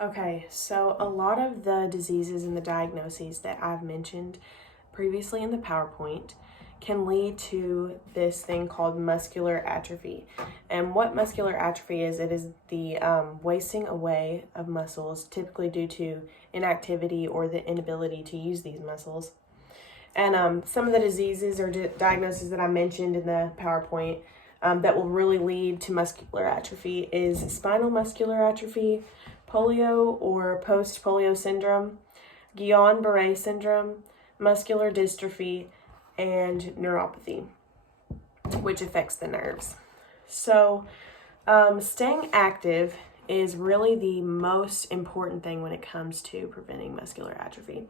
Okay, so a lot of the diseases and the diagnoses that I've mentioned previously in the PowerPoint can lead to this thing called muscular atrophy. And what muscular atrophy is, it is the wasting away of muscles, typically due to inactivity or the inability to use these muscles. And some of the diseases or diagnoses that I mentioned in the PowerPoint that will really lead to muscular atrophy is spinal muscular atrophy, polio or post-polio syndrome, Guillain-Barré syndrome, muscular dystrophy, and neuropathy, which affects the nerves. So staying active is really the most important thing when it comes to preventing muscular atrophy.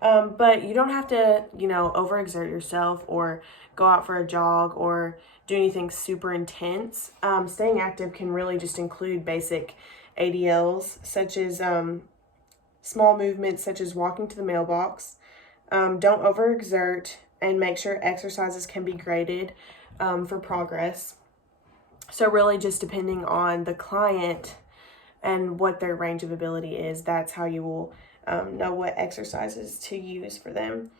But you don't have to, overexert yourself or go out for a jog or do anything super intense. Staying active can really just include basic ADLs, such as small movements, such as walking to the mailbox. Don't overexert, and make sure exercises can be graded for progress. So really just depending on the client and what their range of ability is, that's how you will know what exercises to use for them.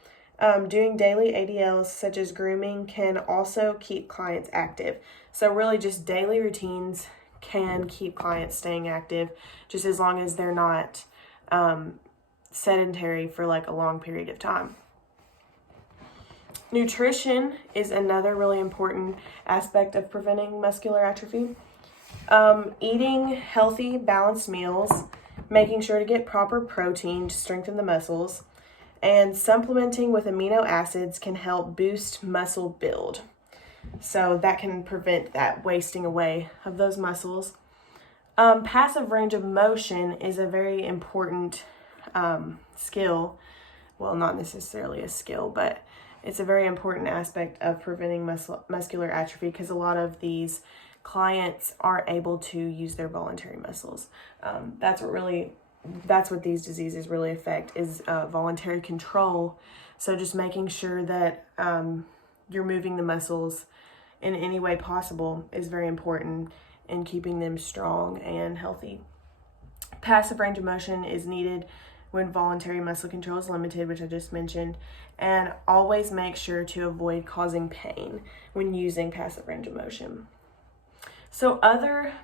Doing daily ADLs such as grooming can also keep clients active. So really just daily routines can keep clients staying active, just as long as they're not sedentary for like a long period of time. Nutrition is another really important aspect of preventing muscular atrophy. Eating healthy, balanced meals, making sure to get proper protein to strengthen the muscles, and supplementing with amino acids can help boost muscle build. So that can prevent that wasting away of those muscles. Passive range of motion is a very important skill. Well, not necessarily a skill, but it's a very important aspect of preventing muscular atrophy, because a lot of these clients aren't able to use their voluntary muscles. That's what these diseases really affect, is voluntary control. So just making sure that you're moving the muscles in any way possible is very important in keeping them strong and healthy. Passive range of motion is needed when voluntary muscle control is limited, which I just mentioned, and always make sure to avoid causing pain when using passive range of motion. So other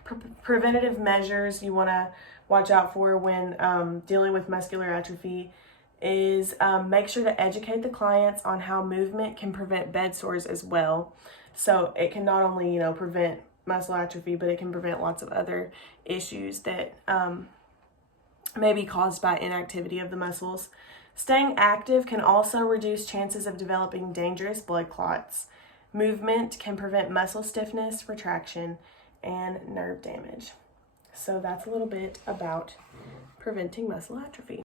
preventative measures you want to watch out for when dealing with muscular atrophy is make sure to educate the clients on how movement can prevent bed sores as well. So it can not only, prevent muscle atrophy, but it can prevent lots of other issues that may be caused by inactivity of the muscles. Staying active can also reduce chances of developing dangerous blood clots. Movement can prevent muscle stiffness, retraction, and nerve damage. So that's a little bit about preventing muscle atrophy.